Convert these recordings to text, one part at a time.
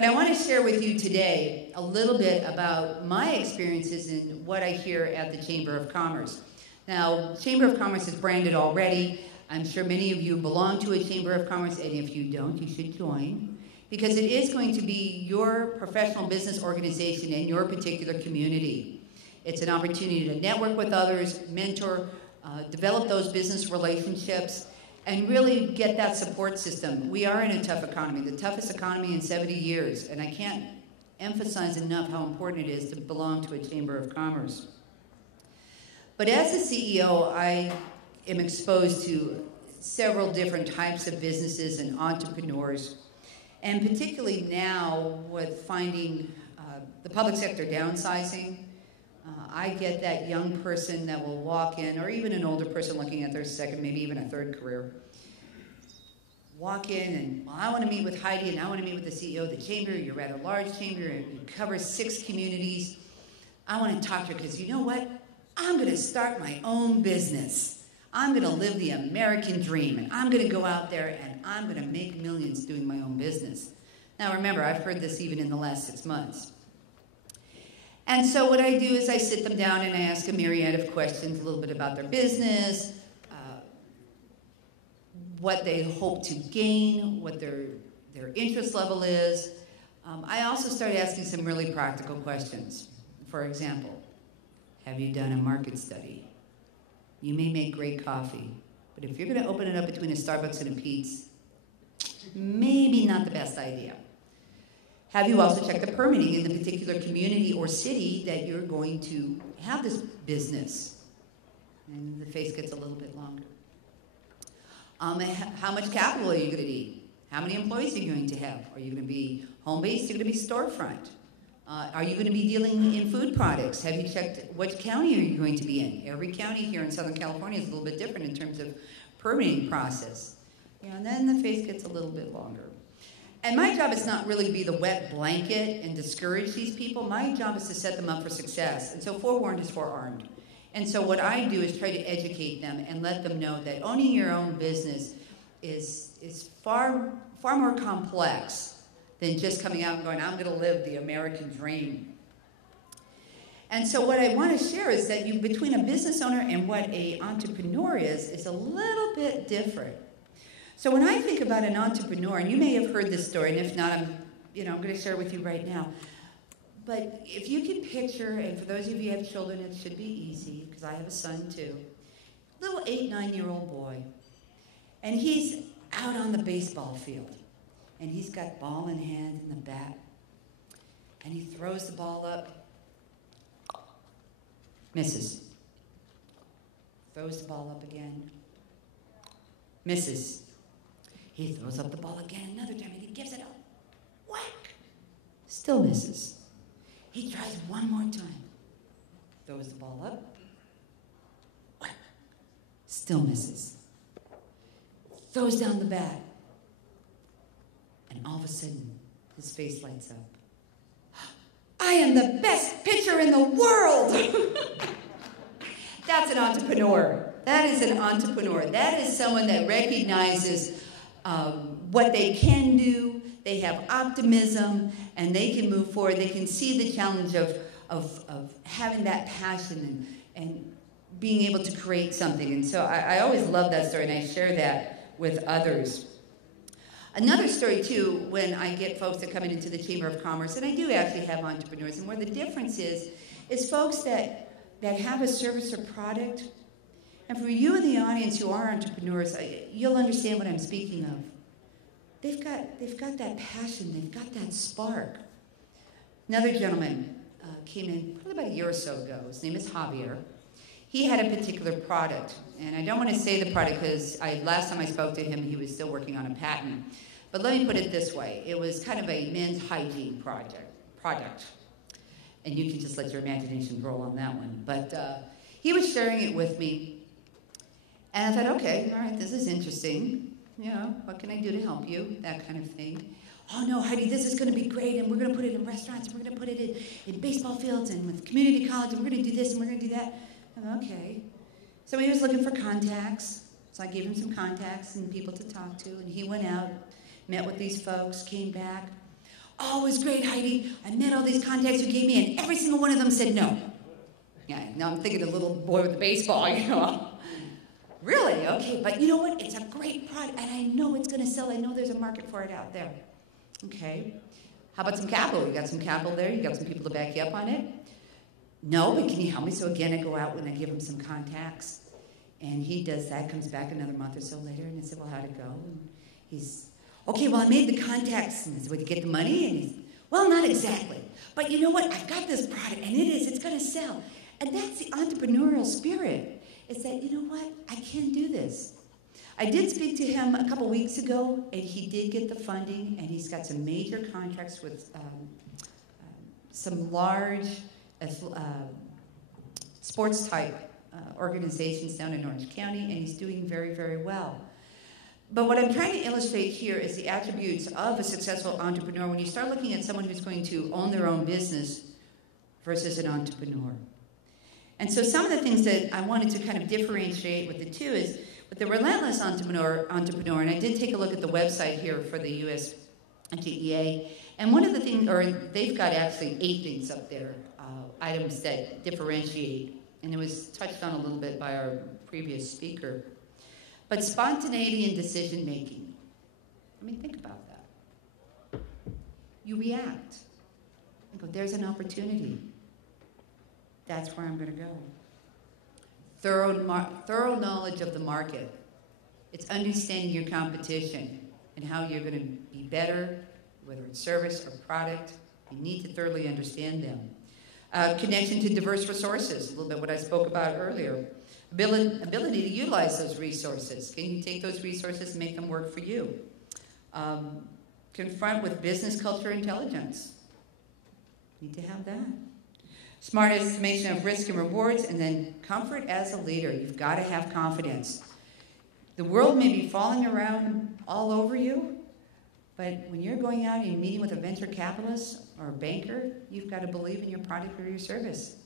But I want to share with you today a little bit about my experiences and what I hear at the Chamber of Commerce. Now, Chamber of Commerce is branded already. I'm sure many of you belong to a Chamber of Commerce, and if you don't, you should join, because it is going to be your professional business organization in your particular community. It's an opportunity to network with others, mentor, develop those business relationships, and really get that support system. We are in a tough economy, the toughest economy in 70 years, and I can't emphasize enough how important it is to belong to a Chamber of Commerce. But as a CEO, I am exposed to several different types of businesses and entrepreneurs, and particularly now with finding the public sector downsizing, I get that young person that will walk in, or even an older person looking at their second, maybe even a third career, walk in and, well, I want to meet with Heidi and I want to meet with the CEO of the chamber. You're at a large chamber, you cover 6 communities. I want to talk to her because you know what? I'm going to start my own business. I'm going to live the American dream, and I'm going to go out there and I'm going to make millions doing my own business. Now remember, I've heard this even in the last 6 months. And so what I do is I sit them down and I ask a myriad of questions, a little bit about their business, what they hope to gain, what their interest level is. I also start asking some really practical questions. For example, have you done a market study? You may make great coffee, but if you're going to open it up between a Starbucks and a Pete's, maybe not the best idea. Have you also checked the permitting in the particular community or city that you're going to have this business? And the face gets a little bit longer. How much capital are you going to need? How many employees are you going to have? Are you going to be home-based? Are you going to be storefront? Are you going to be dealing in food products? Have you checked what county are you going to be in? Every county here in Southern California is a little bit different in terms of permitting process. Yeah, and then the face gets a little bit longer. And my job is not really to be the wet blanket and discourage these people. My job is to set them up for success. And so forewarned is forearmed. And so what I do is try to educate them and let them know that owning your own business is far more complex than just coming out and going, I'm going to live the American dream. And so what I want to share is that between a business owner and what an entrepreneur is a little bit different. So when I think about an entrepreneur, and you may have heard this story, and if not, I'm going to share it with you right now. But if you can picture, and for those of you who have children, it should be easy, because I have a son too, little 8, 9-year-old boy, and he's out on the baseball field, and he's got ball in hand and the bat, and he throws the ball up, misses, throws the ball up again, misses. He throws up the ball again another time, and he gives it up. Whack! Still misses. He tries one more time. Throws the ball up. Whack! Still misses. Throws down the bat. And all of a sudden, his face lights up. I am the best pitcher in the world! That's an entrepreneur. That is an entrepreneur. That is someone that recognizes what they can do, they have optimism, and they can move forward. They can see the challenge of having that passion and being able to create something. And so I always love that story, and I share that with others. Another story, too, when I get folks that come into the Chamber of Commerce, and I do actually have entrepreneurs, and where the difference is folks that have a service or product. And for you in the audience who are entrepreneurs, you'll understand what I'm speaking of. They've got that passion, they've got that spark. Another gentleman came in probably about a year or so ago. His name is Javier. He had a particular product, and I don't want to say the product because last time I spoke to him, he was still working on a patent. But let me put it this way. It was kind of a men's hygiene product. And you can just let your imagination roll on that one. But he was sharing it with me. And I thought, okay, all right, this is interesting. You know, what can I do to help you? That kind of thing. Oh, no, Heidi, this is going to be great, and we're going to put it in restaurants, and we're going to put it in baseball fields and with community college, and we're going to do this, and we're going to do that. Okay. So he was looking for contacts. So I gave him some contacts and people to talk to, and he went out, met with these folks, came back. Oh, it was great, Heidi. I met all these contacts you gave me, and every single one of them said no. Yeah, now I'm thinking of the little boy with the baseball, you know. Really? Okay, but you know what? It's a great product, and I know it's going to sell. I know there's a market for it out there. Okay. How about some capital? You got some capital there? You got some people to back you up on it? No, but can you help me? So again, I go out when I give him some contacts, and he does that, comes back another month or so later, and I said, well, how'd it go? And he's, okay, well, I made the contacts. And I said, well, did you get the money? And he's, well, not exactly. But you know what? I've got this product, and it's going to sell. And that's the entrepreneurial spirit. It's that, you know what? I can do this. I did speak to him a couple weeks ago, and he did get the funding, and he's got some major contracts with some large sports-type organizations down in Orange County, and he's doing very, very well. But what I'm trying to illustrate here is the attributes of a successful entrepreneur when you start looking at someone who's going to own their own business versus an entrepreneur. And so some of the things that I wanted to kind of differentiate with the two is with the Relentless entrepreneur, and I did take a look at the website here for the USDEA, and one of the things, or they've got actually 8 things up there, items that differentiate, and it was touched on a little bit by our previous speaker. But spontaneity and decision making. I mean, think about that. You react. You go, there's an opportunity. That's where I'm going to go. Thorough knowledge of the market. It's understanding your competition and how you're going to be better, whether it's service or product. You need to thoroughly understand them. Connection to diverse resources, a little bit what I spoke about earlier. Ability to utilize those resources. Can you take those resources and make them work for you? Confront with business culture intelligence. Need to have that. Smart estimation of risk and rewards, and then comfort as a leader. You've got to have confidence. The world may be falling around all over you, but when you're going out and you're meeting with a venture capitalist or a banker, you've got to believe in your product or your service.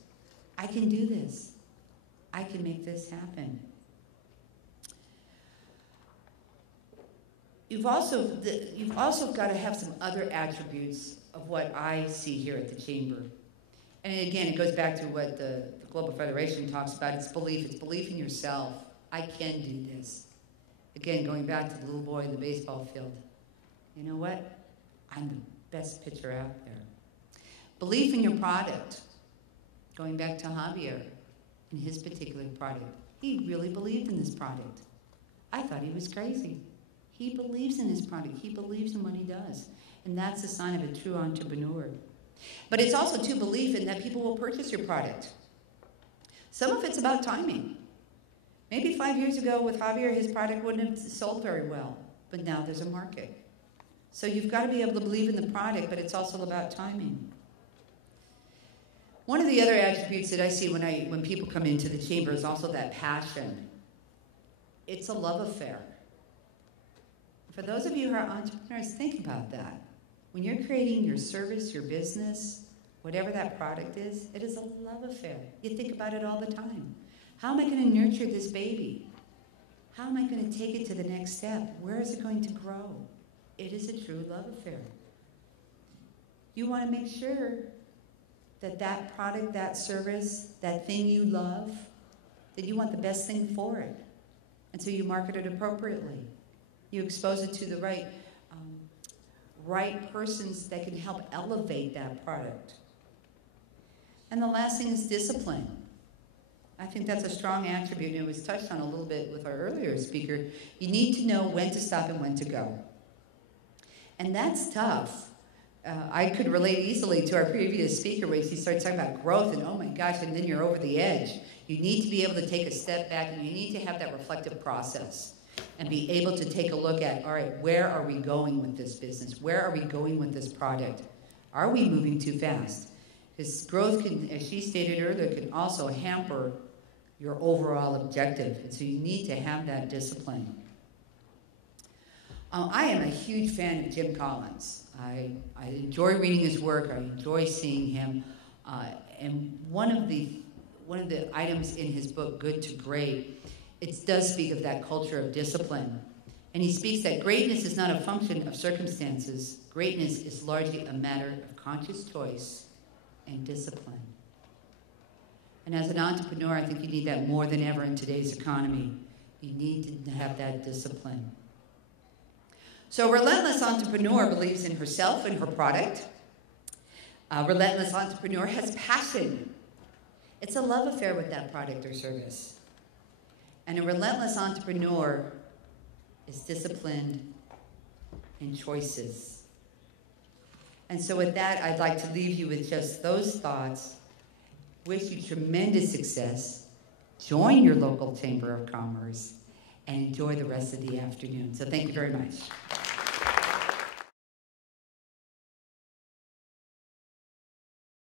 I can do this. I can make this happen. You've also got to have some other attributes of what I see here at the Chamber. And again, it goes back to what the Global Federation talks about. It's belief. It's belief in yourself. I can do this. Again, going back to the little boy in the baseball field. You know what? I'm the best pitcher out there. Belief in your product. Going back to Javier and his particular product. He really believed in this product. I thought he was crazy. He believes in his product. He believes in what he does. And that's a sign of a true entrepreneur. But it's also to believe in that people will purchase your product. Some of it's about timing. Maybe 5 years ago with Javier, his product wouldn't have sold very well, but now there's a market. So you've got to be able to believe in the product, but it's also about timing. One of the other attributes that I see when people come into the Chamber is also that passion. It's a love affair. For those of you who are entrepreneurs, think about that. When you're creating your service, your business, whatever that product is, it is a love affair. You think about it all the time. How am I going to nurture this baby? How am I going to take it to the next step? Where is it going to grow? It is a true love affair. You want to make sure that that product, that service, that thing you love, that you want the best thing for it. And so you market it appropriately. You expose it to the right persons that can help elevate that product. And the last thing is discipline. I think that's a strong attribute, and it was touched on a little bit with our earlier speaker. You need to know when to stop and when to go. And that's tough. I could relate easily to our previous speaker where he started talking about growth, and oh my gosh, and then you're over the edge. You need to be able to take a step back, and you need to have that reflective process and be able to take a look at, all right, where are we going with this business? Where are we going with this product? Are we moving too fast? Because growth can, as she stated earlier, can also hamper your overall objective. And so you need to have that discipline. I am a huge fan of Jim Collins. I enjoy reading his work. I enjoy seeing him. And one of the items in his book, Good to Great, it does speak of that culture of discipline And he speaks that greatness is not a function of circumstances. Greatness is largely a matter of conscious choice and discipline. And as an entrepreneur, I think you need that more than ever in today's economy. You need to have that discipline. So a relentless entrepreneur believes in herself and her product. A relentless entrepreneur has passion. It's a love affair with that product or service. And a relentless entrepreneur is disciplined in choices. And so with that, I'd like to leave you with just those thoughts. Wish you tremendous success. Join your local Chamber of Commerce and enjoy the rest of the afternoon. So thank you very much.